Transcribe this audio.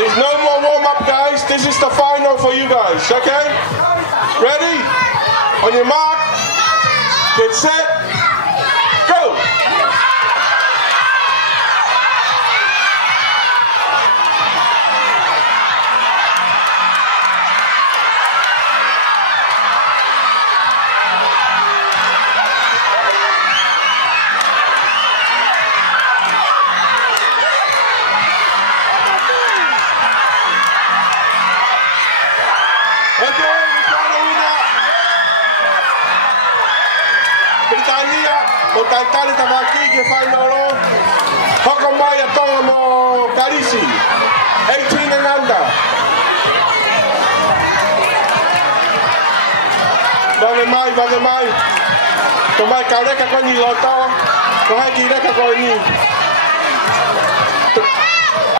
There's no more warm-up, guys. This is the final for you guys, okay? Ready? On your mark, get set, go! Britania, o taitare tamaki ke whainoro, hoko mai a tonga mo Karisi, 18 and under. Vale mai, to mai ka reka ko ni loto, ko hai ki reka ko ni.